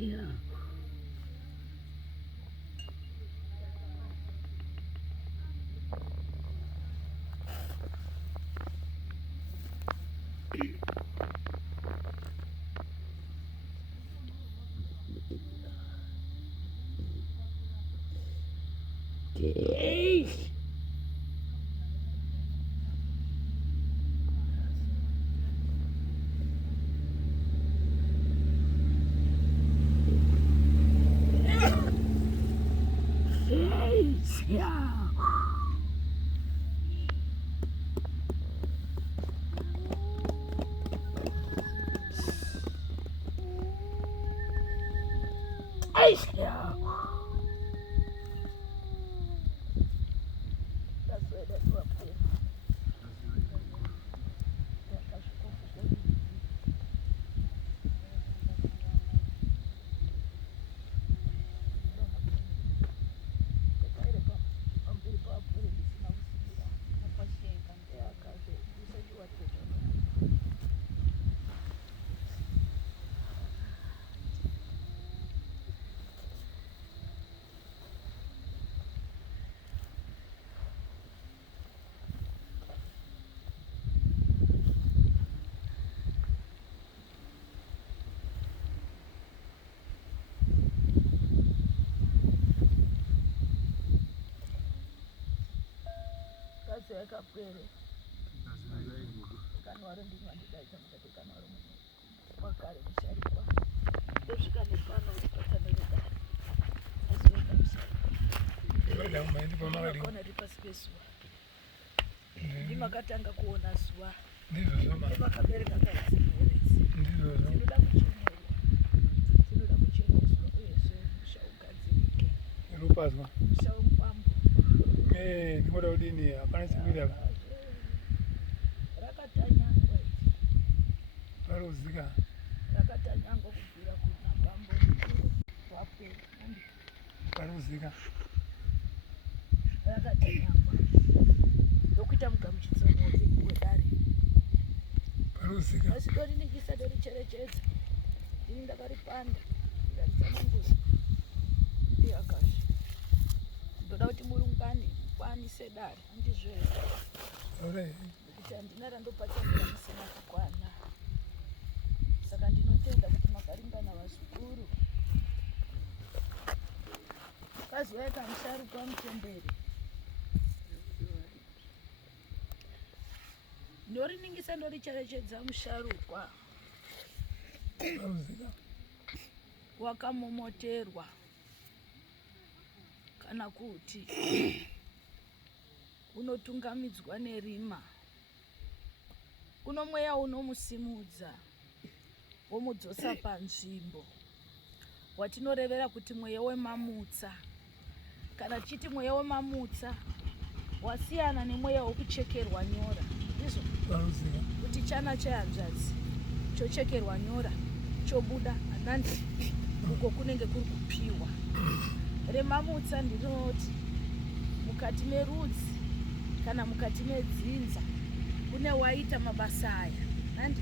Yeah. Yes. Yes. Yeah. Yes. Yeah. That's where that up there. Yakapere kanwaro ndimwandidaidza mukati kanwaro wakare musharikwa ndosvika nepano patanorodai aziweka musharikwa ri pasi pezuva ndimakatanga kuona zuva ndimakabereka kazimueredzi dzinoda kuchenerwa uyezve musha ugadzirike musha wemupambo ndinoda kudini hapana chekuita rakatanyangwa parozika rakatanyangwa kubvira kunapambo wapera parozika rakatanyangwa ndokuita mugamuchidzano wedare parozika asi dorinikisa doricherechedza ini ndakaripanda ndikadzanangura ndiyakazve ndoda kuti murungane kwanise dare handizvero nekuti handina randopatsanira musina kukwana saka ndinotenda kuti makaringana vazukuru kazivaika musharukwa mutemberi ndoriningisa ndoricherechedza musharukwa wakamomoterwa kana kuti unotungamidzwa nerima kuno mweya unomusimudza womudzosa panzvimbo watinorevera kuti mweya wemamutsa kana tichiti mweya wemamutsa wasiyana nemweya wokuchekerwa nyora izvo kuti chana chehanzvadzi chochekerwa nyora chobuda hanandi uko kunenge kuri kupiwa remamutsa ndinoti mukati merudzi kana mukati medzinza kune waita mabasa aya nandi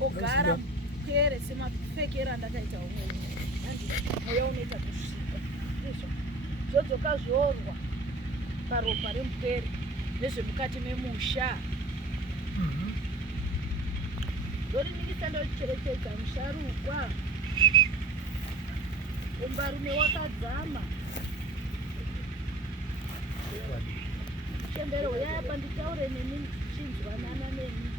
ogara pere semapfekero andakaita umweni nandi mweya unoita kusvika izvo zvodzoka zvorwa paropa remupere nezvemukati memusha ndorinikisa ndocherechedza musharukwa umbarume wakadzama chembere uyaya panditaure nemi chinzwanana nemi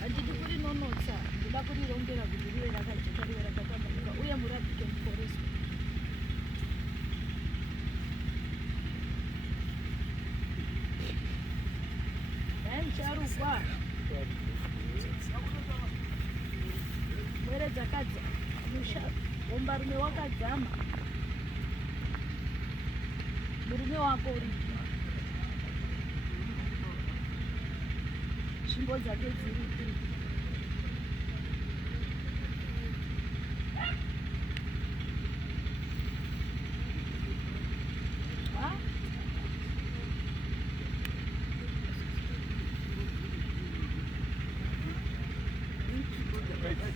handidi kurinonotsa ndoda kurirongera kuti rive rakajeka rive rakatambanuka uye murapike muporeswa dai musharukwa mwere dzakadzama umbarume wakadzama murume wako uripi nzvimbo dzake dziripi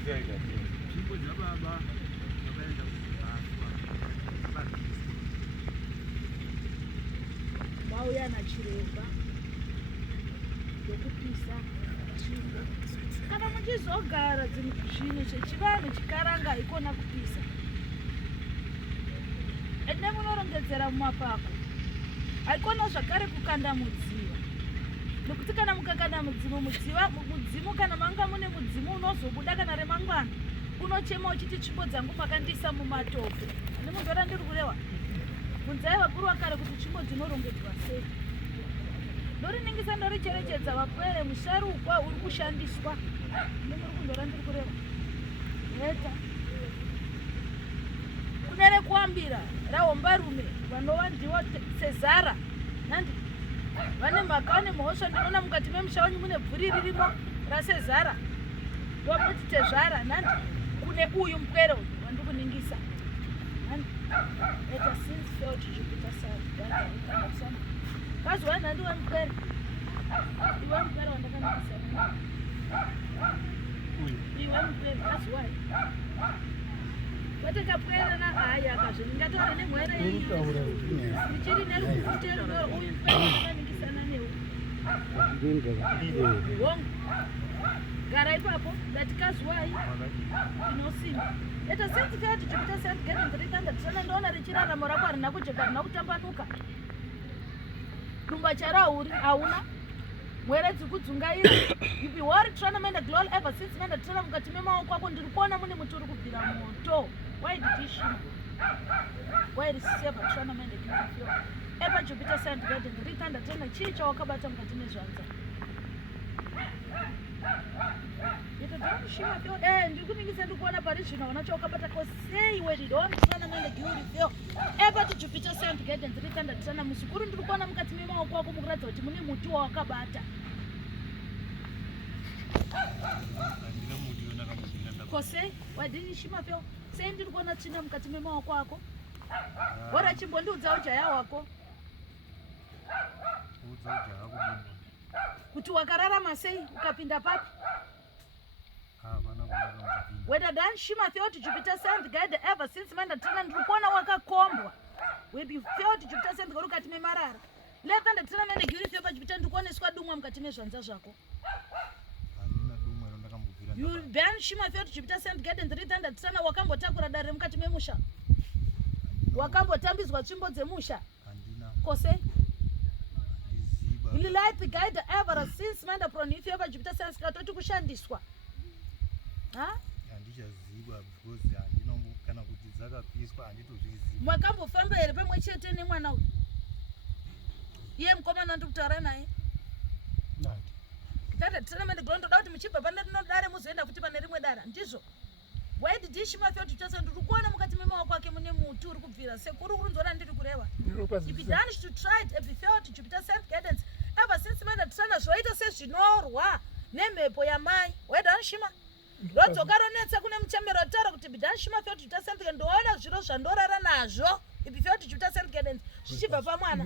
nzvimbo dzababa dzakaenda kuzimbabwe vauya nachiremba yokupisa tsvimbo. Kana muchizogara zvinhu zvechivanhu chikaranga ikona kupisa, ende munorongedzera mumapako, haikona zvakare kukanda mudziva, nokuti kana mukakanda mudzimu kana manga mune mudzimu unozobuda kana remangwana unochema uchiti tsvimbo dzangu makandiisa mumatope. Ane mundora ndiri kureva, bvunzai vakuru vakare kuti tsvimbo dzinorongedzwa sei. Ndoriningisa ndoricherechedza vapwere musharukwa uri kushandiswa. Ane muri kundora ndiri kureva heta kune rekuambira rahombarume vanovandiwa sezara nandi vane mhaka vane mhosva. Ndinoona mukati memusha wenyu mune bvuri ririmo rasezara ndomuti tezvara nandi kune uyu mupwere uyu wandiri kuningisa nandi eta since felt Jupiter side kazuva nandi wemupwere iwe mupwere wandakaningisa iwe mupwere kazuva vatakapwera nahaya kazvo ndingatore nemwere ichiri nerukutero uyu mupwere wandakaningisana newe hongu gara ipapo ndati kazuvai inosimba eta since felt Jupiter side getting 300 ndoona richiraramo rako harina kujeka harina kutambanuka. Dumba charauri hauna mwere dzikudzungaira you be worried trying to mend a glory ever since menda tena mukati memaoko ako ndiri kuona mune muti uri kubvira moto. Why did you shoot? Why is ever trying to mend a glory ever Jupiter side getting 300 chii chawakabata mukati mezvanza ndiri kuningisa ndiri kuona pari zvino hauna chawakabata kosei wedidonsanamendegurifeo ever to Jupiter side getting 300 musikuru ndiri kuona mukati memaoko ako mukuratidza kuti mune muti wawakabata kosei wadinishimafeo sei ndiri kuona tsvina mukati memaoko ako bora chimbondiudza ujaya wako kuti wakararama sei ukapinda papi whether dan shima felt Jupiter side guide ever since manda tena ndiri kuona wakakombwa webi felt Jupiter side gari ukati memarara leta ndatena mende giri felt Jupiter ndiri kuoneswa dumwa mukati mezvanza zvako you ban shima felt Jupiter side guide 300 tena wakambotakura dare mukati memusha wakambotambidzwa tsvimbo dzemusha kose ili life guide ever since manda pronifi ever Jupiter side katoti kushandiswa handichaziva because kana kuti dzakapiswa handitozviziva. Mwakambofamba here pamwe chete nemwana uyu iye mukomana ndikutaura naye tatatinamende golo ndoda kuti muchibva pane rino dare muzoenda futi pane rimwe dara ndizvo. Why did you shima felt Jupiter ndiri kuona mukati memaoko ake mune muti uri kubvira sekuru urunzora ndiri kureva if you done to try it if you felt Jupiter self guidance ever since manda tsana zvoita sezvinorwa nemhepo yamai why done shima rodzoka ronetsa kune muchembero taura kuti bidan shima felt Jupiter self ndoona zviro zvandorara nazvo if you felt Jupiter self guidance zvichibva pamwana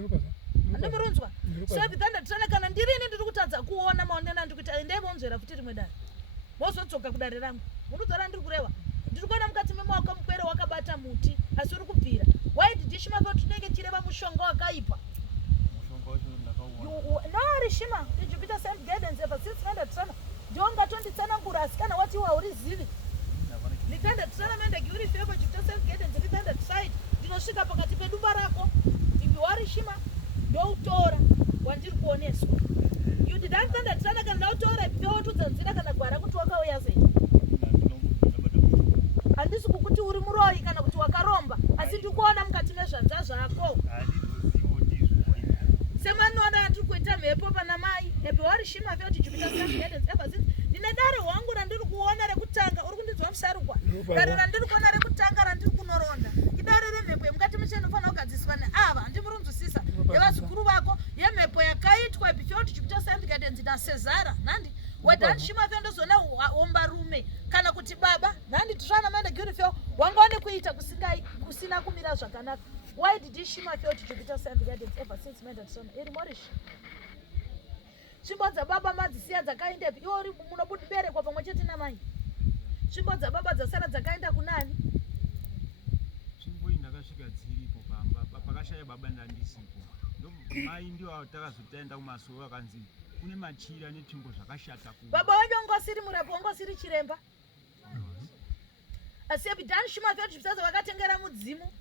ndimurunzwa so bikanda tsana kana ndirini ndiri kutadza kuona maonena ndiri kuita endei monzvera futi rimwe dare mozodzoka kudare rangu murudzora ndiri kureva ndiri kuona mukati memaoko mupwere wakabata muti asi uri kubvira. Why did shima felt tinenge chireva mushonga wakaipa nari shima Jupiter self guidance ever since manda tsana ndionga tonditsanangura asi kana wati waurizivi ndikanda tsana mende giuri feva Jupiter self guidance ndikanda side ndinosvika pakati pedumba rako ibi wari shima ndoutora wandiri kuoneswa you didn't kanda tsana kana ndautora pewa tudzanzira kana gwara kuti wakauya sei handisi kukuti uri muroyi kana kuti wakaromba asi ndikuona mukati mezvanza zvako semanoona tiri kuita mhepo pana mai epe wari shima felt Jupiter self guidance ever since ndine dare hwangu randiri kuona rekutanga uri kundinzwa musharukwa dare randiri kuona rekutanga randiri kunoronda idare remhepo yemukati muchendofanira kugadziswa neava ndimurunzwisisa yevazukuru vako yemhepo yakaitwa epe felt Jupiter self guidance nasezara nandi wedani shima felt ndozona ombarume kana kuti baba nandi tishana mande gurifel wangaone kuita kusina kumira zvakanaka. Why did you shima felt Jupiter self guidance ever since menda tsona iri morish tsvimbo dzababa madzisiya dzakaindepi iwo uri munoberekwa pamwe chete namai Nzvimbo dzababa dzasara dzakaenda kunani? Nzvimbo iyi ndakasvika dziripo pamba pakashaya baba ndandisipo. Mai ndio takazotenda kumasoro akanzi kune machira netsvimbo zvakashata ku. Baba wangu ngosiri murapo ngosiri chiremba. Asi Abidani Shumafia zvitsazo vakatengera mudzimu.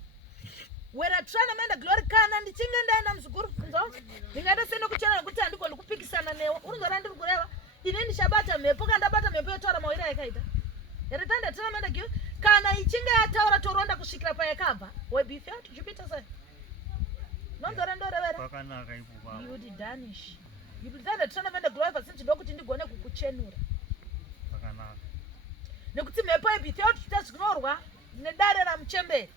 Wera trana menda glory kana ndichinge ndaenda muzukuru kunzonzi. Ndingada sendo kuchena kuti andikoni kupikisana newe. Urunzora ndiri kureva. Ine ndishabata mhepo kandabata mhepo yotaura mawira yakaita. Eretanda trana menda glory kana ichinge yataura toronda kusvikira payakabva. Webifia Jupiter sai. Nonzora ndorevera. Pakanaka ipo baba. You did Danish. You did that trana menda glory pasinti dokuti ndigone kukuchenura. Pakanaka. Nekuti mhepo yebifia tutazvinorwa nedare ramuchemberi.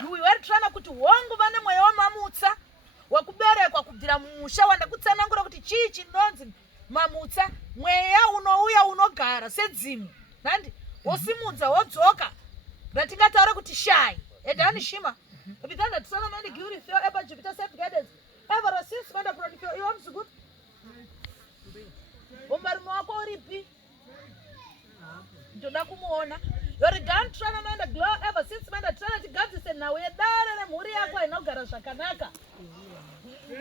Iwe waritrana kuti hongu vane mweya wamamutsa wakuberekwa kubvira mumusha wandakutsanangura kuti chii chinonzi mamutsa mweya unouya unogara sedzimu nandi wosimudza wodzoka ratingataura kuti shai edhani shima vitanda tsana mandi giuri fio eba Jupiter Safe Gardens eva rasis manda pronifio iwa mzukuru umbarimo wako uripi ndoda kumuona yori dan trana manda glow ever since manda trana tigadzise nawe dare remhuri yako inogara zvakanaka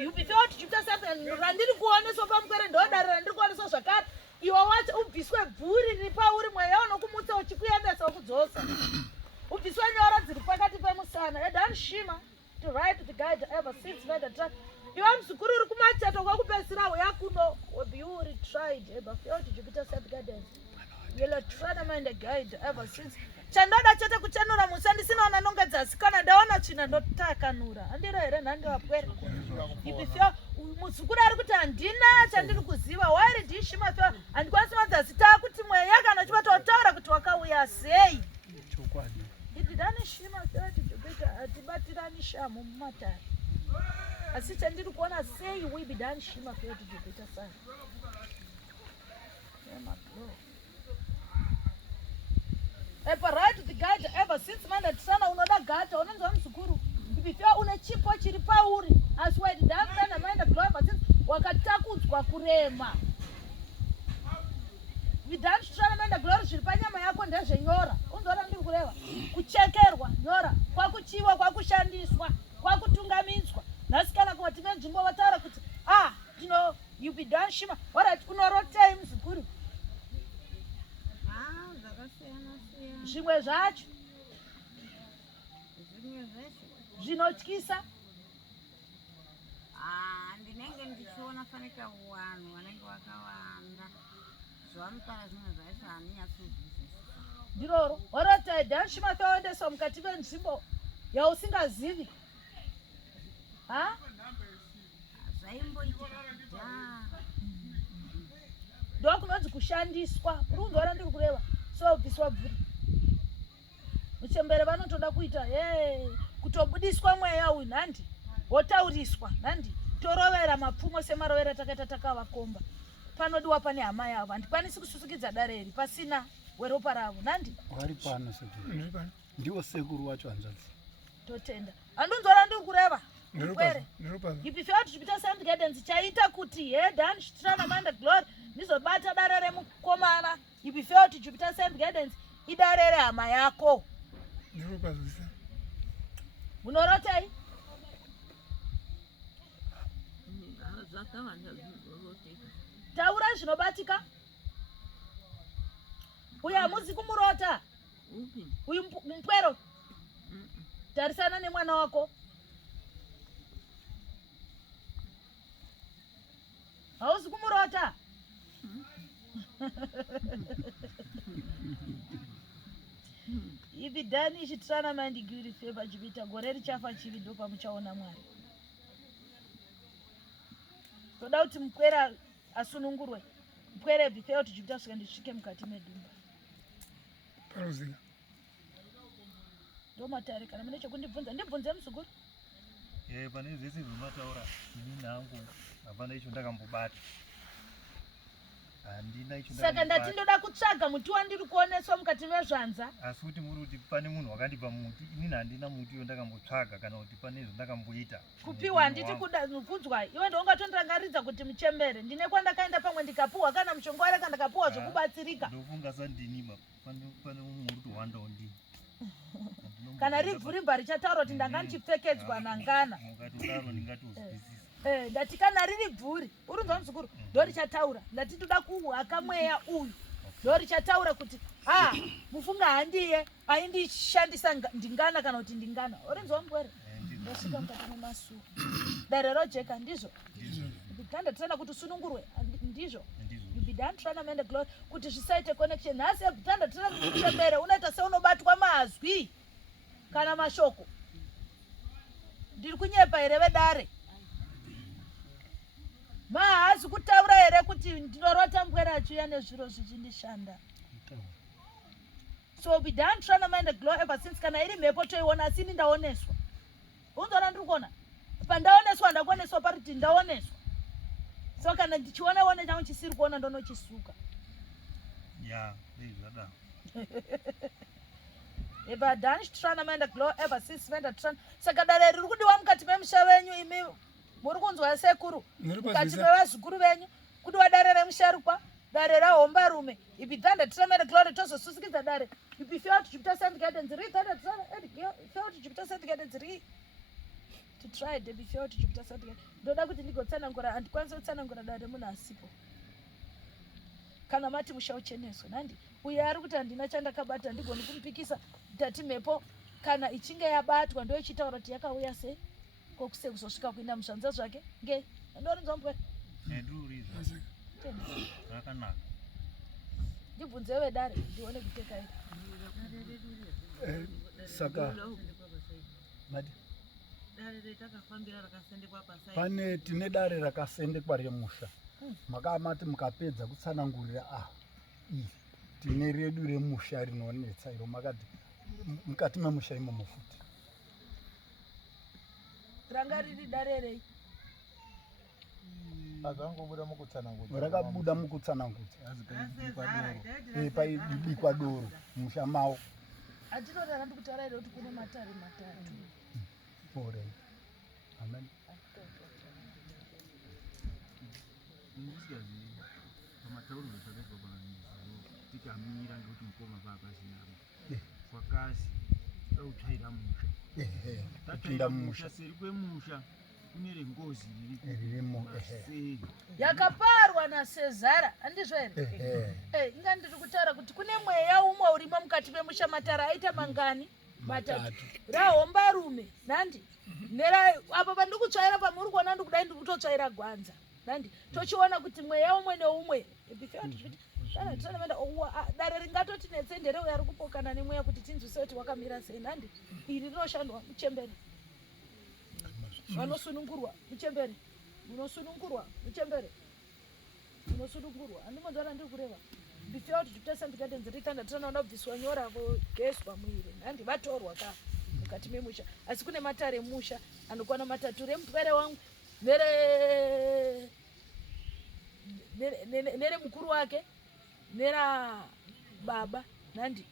ubifewa Jupiter Safe randiri kuoneso pamkwere ndo dare randiri kuoneso zvakare iwe wacho ubviswe bvuri riri pauri mweya unokumutsa uchikuendesa ukudzosa ubviswe nyora dziri pakati pemusana edan shima to write the guide ever since manda trana iwe mzukuru uri kumacheto kwakupedzisira yakuno webiuri tried ever felt Jupiter Safe Gardens yela trana manda guide ever since chandoda chete kuchenura musa ndisinaona nonge dzasi kana ndaona tsvina ndotakanura handiro here nhandi wapwere ibifia muzukuru ari kuti handina chandiri kuziva wairi ndishimafia handikwanisi madzasi taakuti mweya kana chivatotaura kuti wakauya sei ididani shimafia tijobeta hatibatirani shamo mumatare asi chandiri kuona sei wibidani shimafia tijobeta sana right the guide ever since manda tsana unoda gata unonzwa mzukuru ibifia une chipo chiri pauri asi waiti ndakana manda driver since wakatakudzwa kurema vidani tsana manda glory zviri panyama yako ndezvenyora unzora ndiri kureva kuchekerwa nyora kwakuchiwa kwakushandiswa kwakutungamidzwa nhasi kana kuti nenzvimbo vataura kuti tino ubidani shima warati unorotei mzukuru zvimwe zvacho zvinotyisa ndinenge ndichiona fanika vanhu vanenge vakawanda zvavanotaura zvimwe zvacho handinyatsouzwisisa ndiroro warota dhanshimafia waendeswa mukati menzvimbo yausingazivi zvaimboitika ndokunonzi kushandiswa uri kunzwara ndiri kureva sobviswa bvuri muchembere vanotoda kuita kutobudiswa mweya uyu nhandi wotauriswa nhandi torovera mapfumo semarovera takaita takavakomba panodiwa pane hama yavo handikwanisi kususukidza dare iri pasina weropa ravo nhandi wari pano sekuru ndiwo sekuru wacho hanzvadzi totenda handunzwara ndiri kureva kwere ibifewa Jupiter Safe Gardens chaita kuti hedan strana manda glory ndizobata dare remukomana ibifewa Jupiter Safe Gardens idare rehama yako munorotei taura zvinobatika uyu hamuzi kumurota uyu mpwero tarisana nemwana wako hauzi kumurota ivi dhani ichitrana mandigiri feva Jupiter gore richafa chivi ndo pamuchaona mwari toda kuti mukwera asunungurwe mukwere bifeya kuti Jupiter svika ndisvike mukati medumba paruzika ndo matare kana mune chekundibvunza ndibvunze muzukuru pane zvese zvomataura ini nangu hapana icho ndakambobata handina icho saka ndati ndoda kutsvaga muti wandiri kuoneswa mukati mezvanza. asi kuti muri kuti pane munhu wakandipa muti, inini handina muti iyo ndakambotsvaga kana kuti pane zvandakamboita kupiwa handiti kudzwa. Iwe ndoungatondirangaridza kuti muchembere ndine kwandakaenda pamwe ndikapuwa kana mushonga ware kana ndakapuwa zvokubatsirika. ndofunga sandiniba pane mumwe uri kuwandawo ndini kana ribvurimba richataura kuti ndanga ndichipfekedzwa nangana mukatodaro ndingatozwisisa. ndati kana riri bvuri urunzwa muzukuru ndo richataura. ndati toda kuhwaka mweya uyu ndo richataura kuti mufunga handiye aindishandisa ndingana kana kuti ndingana. Urunzwa mugwere ndosvika mukati memasuo dare rojeka ndizvo bidhanda tana kuti sunungurwe ndizvo bidhanda tana mende glory kuti zvisaite connection. nhasi bidhanda tana kuchembere unoita seunobatwa mazwi kana mashoko. ndiri kunyepa here vedare mahazi kutaura here kuti ndinorota mbwera achiuya nezviro zvichindishanda. So be done trying to mind the glow ever since kana iri mhepo toiona asi ini ndaoneswa. Unzona ndiri kuona pandaoneswa ndakuoneswa pariti ndaoneswa. So kana ndichiona one changu chisiri kuona ndonochisuka. ya zvada If I done trying to mind the glow ever since when trying saka dare riri kudiwa mukati memusha wenyu imi muri kunzwa sekuru mukati mevazukuru venyu kudiwa dare remusharukwa dare rahomba rume ipi dhanda tiramere glory tozosusikidza dare ipi fail to Jupiter Saint Gardens ri dhanda fail to Jupiter Saint Gardens ri to try it ipi fail to Jupiter Saint Gardens ndoda kuti ndigotsanangura handikwanisi kutsanangura dare munhu asipo kana mati musha ucheneswe nandi uye ari kuti handina chandakabata handigoni kumupikisa ndati mhepo kana ichinge yabatwa ndo ichitaura kuti yakauya sei kokuse kuzosvika kuinda muzvanza zvake nge ndorinzwa mupwere nduriza zvakanaka ndibvunze vedare ndione kuteka iri saka mati pane tine dare rakasendekwa remusha makamati mukapedza kutsanangurira tine redu remusha rinonetsa iro makati mukati memusha imomo futi ranga riri dare rei rakabuda mukutsanangudza paibikwa doro musha mawo hatinodara ndikutaura ire kuti kune matare matatu ore amen ndisiyazivi pamatauriro zvakaitwa tikamira ngekuti mukoma paakazinama kwakazi dautsvaira musha kupinda mumusha seri kwemusha kune rengozi ririmo yakaparwa nasezara handizvo here inga ndiri kutaura kuti kune mweya umwe urimo mukati memusha matara aita mangani matatu rahomba rume nandi apo pandiri kutsvaira pamuri kuona ndikudai ndiri kutotsvaira gwanza nandi tochiona kuti mweya umwe neumwe dare ringatoti netsendere uya ari kupokana nemweya kuti tinzwise kuti wakamira sei nandi iri rinoshandwa muchembere vanosunungurwa muchembere munosunungurwa muchembere munosunungurwa handimonzvana ndiri kureva before kuti Jupiter Saint Gardens ritanda tinoona kubviswa nyora kugezwa muiri handi vatorwa ka mukati memusha asi kune matare musha anokwana matatu remutwere wangu nere mukuru wake nera baba nandi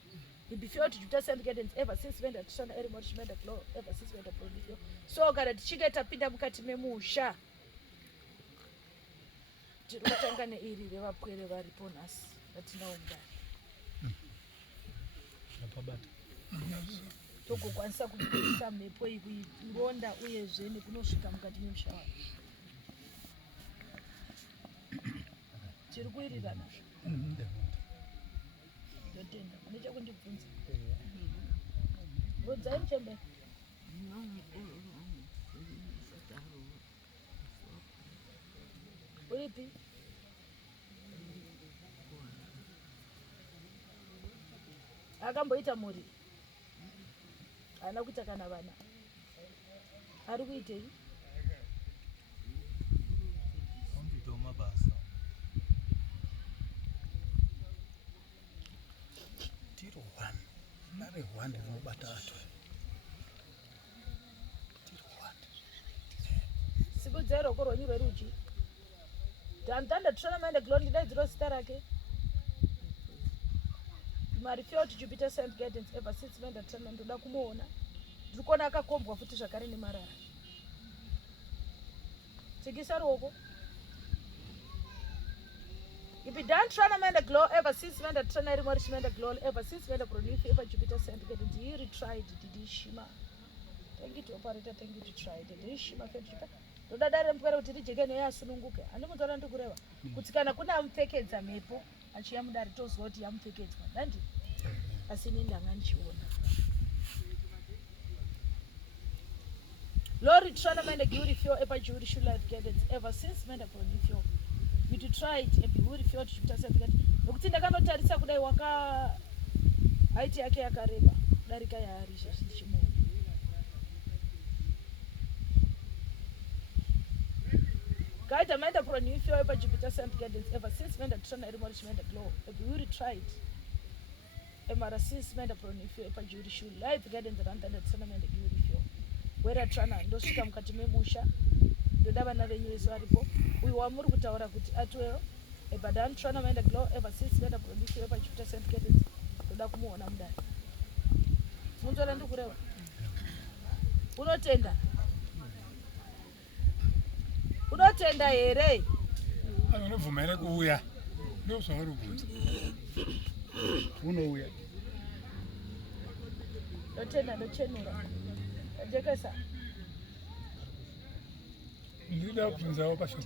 before to Jupiter Saint Gardens ever since when that son ever much made glow ever since when that produce so kana tichinge tapinda mukati memusha tirikutanga neiri revapwere varipo nhasi vatinaungana napabata togokwanisa kubudisa mhepo ikuironda uyezve nekunosvika mukati memusha wavo tiri kuirirana ndotenda une chekundibvunza bvudzai muchembere uripi akamboita muri haana kuita kana vana ari kuitei ondiitawo mabasa tiro 1 nare 1 rinobata ato tiro 1 siku dzeroko rwenyu rweruji Danda tournament glory ndaidziro zita rake. Marifio to Jupiter St. Gardens ever since menda tournament ndoda kumuona. Ndiri kuona akakombwa futi zvakare nemarara. Tikisa roko. If you don't try to mend the glow ever since when the trainer mend the glow ever since when the produce ever Jupiter St. Gardens he retried did shima. Thank you to operator, thank you to try the shima fetchita. Ndoda dare mpera kuti rijeke no yasununguke. Andimutara ndikureva. Kuti kana kuna amupfekedza mepo achiya mudari tozwa kuti yamupfekedzwa. Ndandi asini ndanga ndichiona. Lord try to mend the glory for ever Jewish life gardens ever since when the produce you to try it and be worried for Jupiter St. Gardens. Nokuti ndakanotarisa kudai waka haiti yake yakareba darika yaharisha chichimuona. Guide Amanda for a new fuel by Jupiter St. Gardens ever since Menda Trana Menda Glow. If we tried Emara since Menda for a new fuel by Judy Life Gardens and the Trana Menda Beauty Fuel. Where a Trana, those come Katime Musha, the Davana News article. We were more good our good at well. A badan Trana Menda Glow ever since Menda for a new fuel by Jupiter St. Gardens. The Dakumo and I'm there. Muntoland Kureva. Unotenda. Unotenda here. Anovumela kuuya. Ndosoro ukuthi. Unouya. Lotenda lochenura. Jekesa. Ndida kubvunzawo pashoko.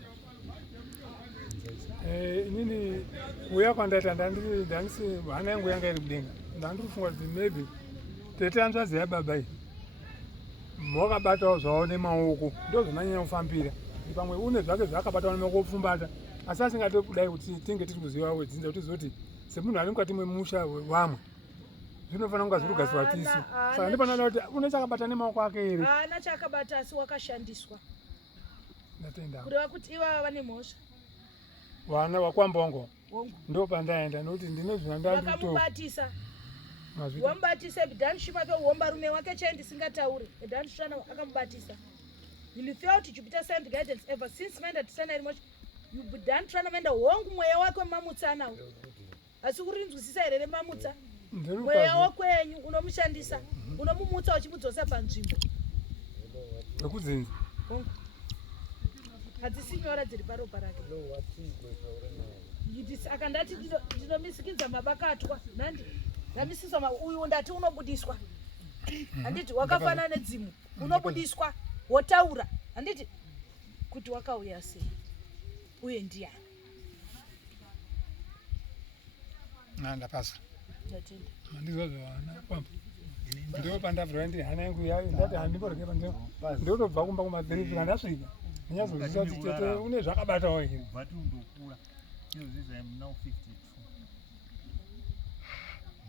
Inini kuuya kwandaita ndanisi hana yangu yanga iri kudenga. Ndandikufunga kuti maybe tete anzvaziya baba iyi. Mwakabatawo zvawo nemaoko. Ndozvinonyanya kufambira. Pamwe une zvake zvakabata nemaoko opfumbata. Asi asingade kudai kuti tinge tiri kuziva wedzinza kuti zoti semunhu ari mukati memusha wamwe. Zvinofana kunga zviri kugadzirwa tisu. Saka ndipanoda kuti une chakabata nemaoko ake here. Haana chakabata asi wakashandiswa. Ndatenda. Kureva kuti iva vane mhosva. Vana wakwambongo. Ndo pandaenda nokuti ndine zvinandari kuto. Wakamubatisa. Wambatisa bidhanshima ke uomba rume wake chendisingatauri. Bidhanshana akamubatisa. You felt Jupiter St. Gardens ever since Menda Tsana much you done trying to mend hongu mweya wako mamutsa nawo. Asi kurinzwisisa here mamutsa. Mweya wako yenyu unomushandisa. Unomumutsa uchimudzosa panzvimbo. Ndokudzinza. Hadzisinyora dziri paropa rake. Saka ndati ndinomisikidza mabakatwa nandi ndamisisa uyu ndati unobudiswa. Handiti wakafanana nedzimu unobudiswa wotaura handiti kuti wakauya sei uye ndiani. Ndapasa. Ndatenda. Mandizozvawana kwambo. Ndo pandabvira ndiri hana yangu yayo ndati handiporeke panzvimbo. Ndotobva kumba kumadhiripi kandasvika. Nyazozvisa kuti tete une zvakabatawo here. Vati undokura. Iyo zviza I'm now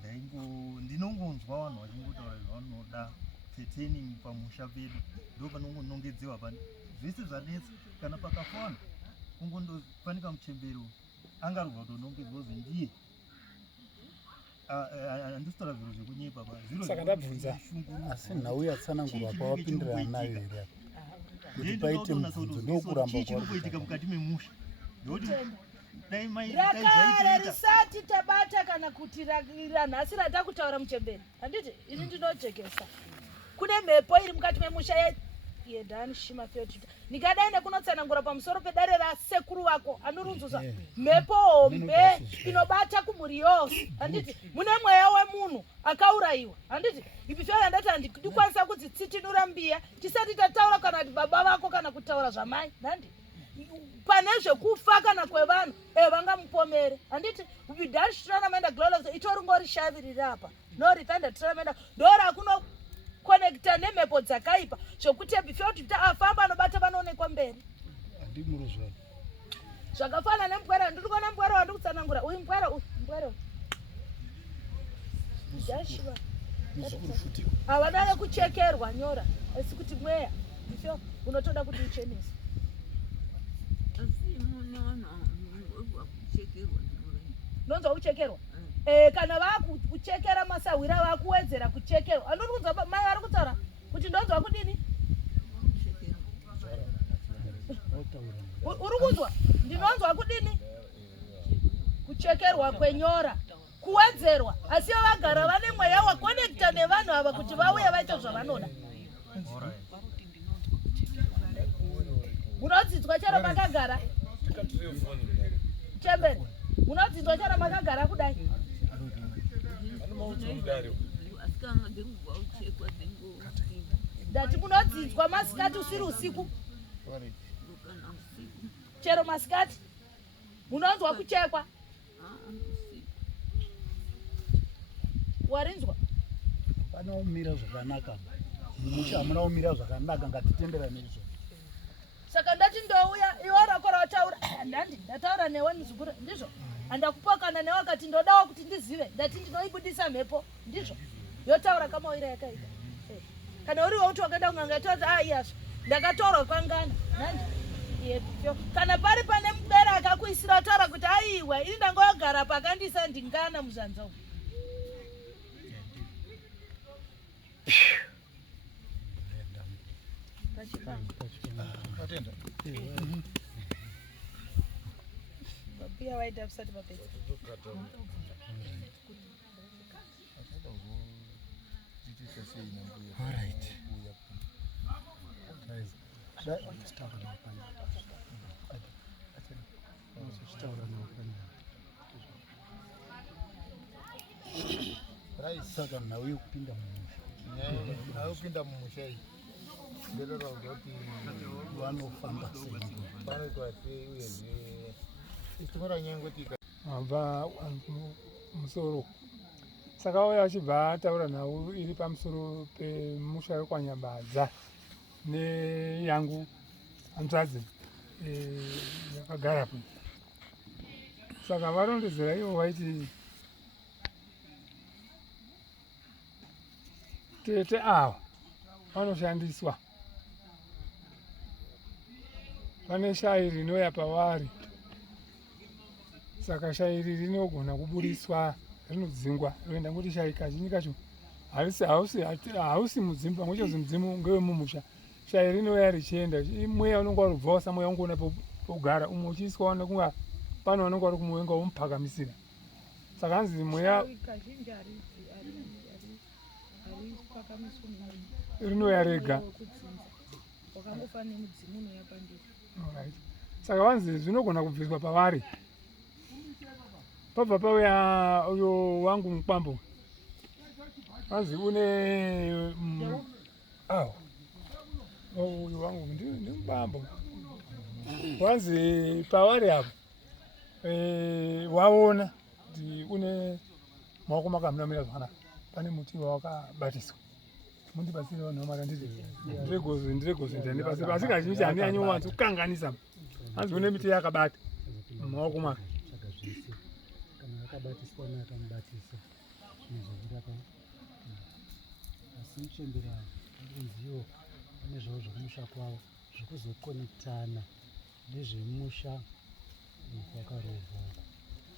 52. Ndinongonzwa vanhu vachingotaura zvavanoda teteni pamusha pedu. Ndo panongonongedziwa pani. Zvese zvanetsa kana pakafana. Kungondofanika muchembero. Angarwa kutonongedzwa kuti ndiye. Andisitara zviro zvekunyepa pa. Saka ndabvunza. Asi nhauya tsanangurwa pawapindira nayo here. Kuti paite mubvunzo ndokuramba kwanoitika mukati memusha. Ndokuti dai mai rakare risati tabata kana kuti ranhasi ratakutaura muchemberi. Handiti ini ndinojekesa. Kune mhepo iri mukati memusha yedhani shima feti. Nikadai nekunotsanangura pamusoro pedare rasekuru vako anorunzusa mhepo hombe inobata kumhuri yose. Handiti mune mweya wemunhu akaurayiwa. Handiti ibifera ndati handikwanisa kudzitsitinura mbiya tisati tataura kana kuti baba vako kana kutaura zvamai. Handi pane zvekufa kana kwevanhu vangamupomere. Handiti bidhani Trana Menda Glory itori ngori shavirira apa. No ripanda Trana Menda ndora kuno connecta nemhepo dzakaipa zvokuti before kuti afamba anobata vanoonekwa mberi. Handimuruzva. Zvakafana nemugwara ndiri kuona mugwara wandikutsanangura uyu mugwara ndashiva havana kuchekerwa nyora asi kuti mweya before unotoda kuti uchenese. Ndonzwa kuchekerwa. Kana vakuchekera masawira vakuwedzera kuchekerwa. Andorunza mai vari kutaura kuti ndonzwa kudini? Uri kuzwa? Ndinonzwa kudini? Kuchekerwa kwenyora. Kuwedzerwa. Asi vagara vane mweya wakonekta nevanhu ava kuti vauye vaite zvavanoda. Munodzidzwa chero makagara? Chembere. Munodzidzwa chero makagara kudai? Ndati munodzidzwa masikati usiri usiku? Chero masikati? Munonzwa kuchekwa? Warinzwa? Panoumira zvakanaka. Mumusha hamuna umira zvakanaka, ngatitenderane izvo. Saka ndati ndouya iwe rakora wataura ndataura newe muzukuru ndizvo handakupokana newe akati ndodawo kuti ndizive ndati ndinoibudisa mhepo ndizvo yotaura kamawira yakaita kana uriwo kuti wakaenda kunganga toza iyazvo ndakataura kwangana nandi yepyo kana pari pane mubera akakuisira taura kuti aiwa ini ndangoyogara pakandisa ndingana muzvanzau Atenda. Pia waita usati mapesa. All right. Saka nawe kupinda mumusha. Nawe kupinda mumusha iyi. Ndero kuti vanofamba sei. Vanoitwa sei uyezve isimura nyengo tika. Abva musoro. Saka uya achibva ataura nawo iri pamusoro pemusha wekwanyabadza neyangu hanzvadzi yakagarapo. Saka varondedzera ivo vaiti tete ava vanoshandiswa. Pane shai rinouya pavari. Saka shai iri rinogona kuburiswa rinodzingwa roenda ngoti shai kazhinji kacho hausi mudzimu pamwe chete mudzimu ngewemumusha. Shai rinouya richienda mweya unenge warubva wasa mweya ungoona pogara umwe uchiiswa ona kunga pano vanenge vari kumuwenga womupakamisira. Saka hanzi mweya rinouya rega. Saka vanzi zvinogona kubviswa pavari. Pabva pauya uyo wangu mukwambo. Vanzi une uyo wangu ndimubambo. Vanzi pavari apo waona kuti une maoko makamira zvakanaka. Pane muti wakabatiswa. Mundibatsire vanhu vamara nditi ndiregozi ndandipasi pasi kazhinji handianyi wanzi kukanganisa. Hanzi une miti yakabata mumaoko make. Kana akabatiswa neakamubatisa zvinozovira pa asi muchembera unziwo pane zvavo zvokumusha kwavo zvekuzokonektana nezvemusha kwakarovwa.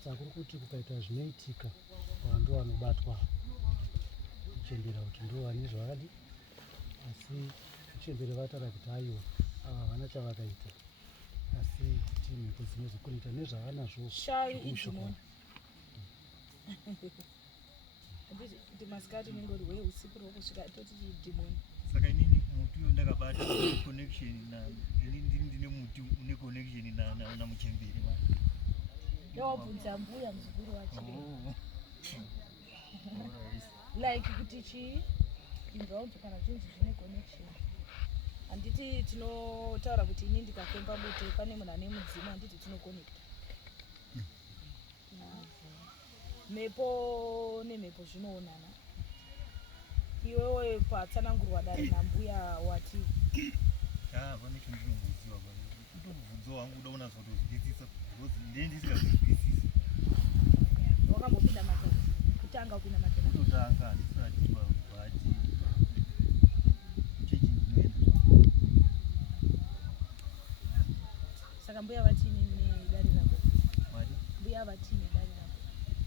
Saka kuri kuti kukaita zvinoitika vanhu vanobatwa kuchembera kuti ndo vane zvavadi asi kuchembera vatara kuti aiwa ava havana chavakaita asi kuti mhepo dzinozokonekta nezvavanazvo zvokumusha kwavo. Kuti masikati ningori we usiku rokusvika toti demoni. Saka inini muti uyo ndakabata connection na ndine muti une connection na muchembere bana. Ndawabvunza mbuya muzukuru wacho. Like kuti chi inground kana zvinhu zvine connection. Handiti tinotaura kuti ini ndikafemba bote pane munhu ane mudzimu handiti tinokonekta. Mhepo nemhepo zvinoonana. Iwewe patsanangurwa dare nambuya wati Pane chandinoziva bana. Kutobvunzo wangu uda unazotozwisisa because ndisingazwisisi. wakambopinda matatu kutanga kupinda matatu Kutotanga ndisati bati chechi ndinoenda. saka mbuya vatini nedare rako Mari mbuya vatini nedare rako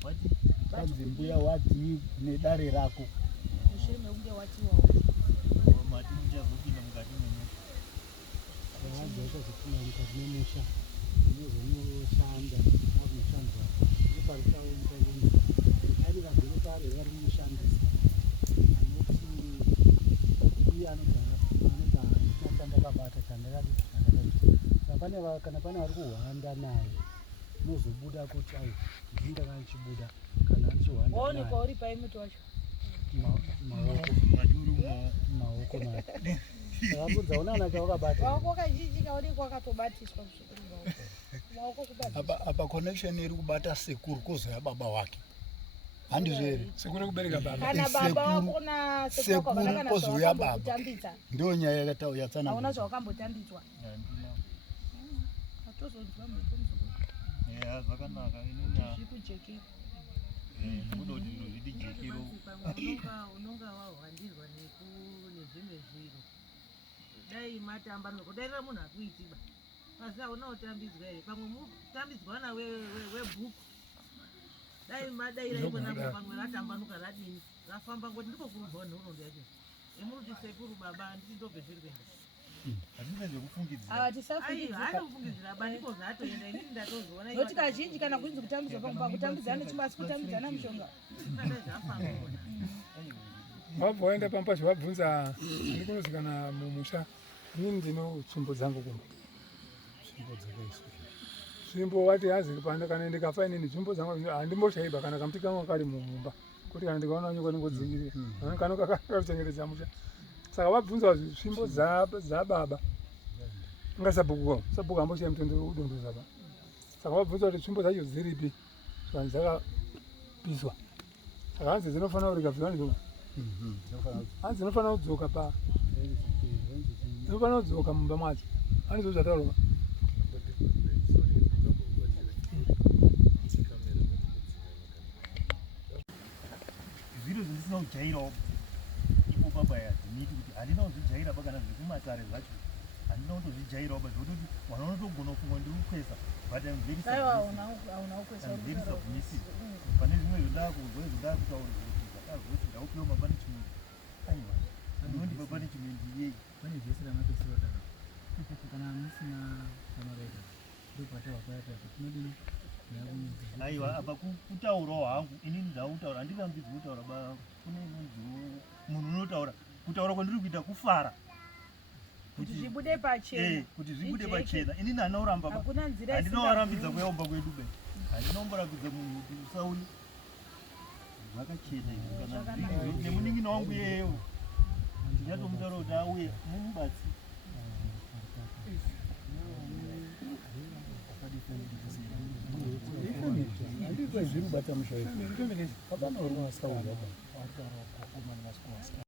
wati Kanzi mbuya wati nedare rako. mushure mekunge watiwawo mati muchazopinda mukati menyika. yaadzoka zvikuna mukati memusha inozonoshanda mushando neparichaoneka kunzi ani vagere pari vari mushandisa anoti iye anogara chandakabata chandakati kana pane vari kuhwanda naye unozobuda kuti ai ndii ndanga ndichibuda kana ndichihwanda waonekwa uri paimuti wacho maoko akabudza unana chawakabata maoko kazhinji kaonekwa akatobatiswa maoko kubata apa connection iri kubata sekuru kozoya baba wake handizvo here sekuru kubereka baba kana baba wako na sekuru wako kana kozoya baba kutambidza ndio nyaya yatsanangura hauna zvawakambotambidzwa atozonzwa mhepo eya zvakanaka inina zvikujekera kuda kuti zviro zviti jekero unonga wahwandirwa nezvimwe zviro dai matamba nokudairira munhu akuitiba asi hauna kutambidzwa here pamwe mutambidzwana webhuku dai madaira imonamo pamwe ratambanuka radini rafamba ngoti ndiko kurubva nhorondo yacho emuruti sekuru baba nditi ndobve zviri kuenda hazvina zvekufungidzira ava tisafungidzira haana kufungidzira bandiko zvatoenda inini ndatozoona noti kazhinji kana kuinzi kutambidzwa pamwe pakutambidzana chimasi kutambidzana mushonga wabva waenda pampazvo wabvunza ndi kunozikana mumusha inini ndino tsvimbo dzangu kuno tsvimbo dzakaiswa tsvimbo wati hazi kana ndikafa inini tsvimbo dzangu handimboshaiba kana kamuti kangu kari mumba kuti kana ndikaona nyoka ningodzingirira kanonga kakachengetedza musha saka wabvunza kuti tsvimbo dzababa nga sabhuku amboshaya mutondo udondoza ba saka wabvunza kuti tsvimbo dzacho dziripi vanhu dzakapiswa saka hanzi dzinofanira kuti ikabviwa ndizvo hanzi dzinofanira kudzoka dzinofanira kudzoka mumba macho handizvo zvataurwa zviro zvindisina kujairawo ipo baba yadhimiti kuti handina kuzvijaira pa kana zvekumatare zvacho handina kutozvijairawo pa zvekuti mwana unotogona kufunga ndikukwesa but I'm very submissive pane zvimwe zvodakuzwa zvodakutaura kuti zvakazoti ndaupiwa mapunishment aiwa ndinondipa punishment iyei pane zvese ramatosiwa kana musina kamareka ndopatawakaita tinodini aiwa apa kutaurawo hangu inini ndautaura handirambidzwi kutaura ba kune inonziwo munhu unotaura kutaura kwandiri kuita kufara kuti zvibude pachena kuti zvibude pachena inini handina kuramba hakuna nzira handinowarambidza kuyaumba kwedu be handinomborambidza munhu kuti usauri zvakachena izvi nemuningina wangu iyeyo ndichatomutaura kuti auye mumubatsi handiko zviri kubata musha apana uri kumasauya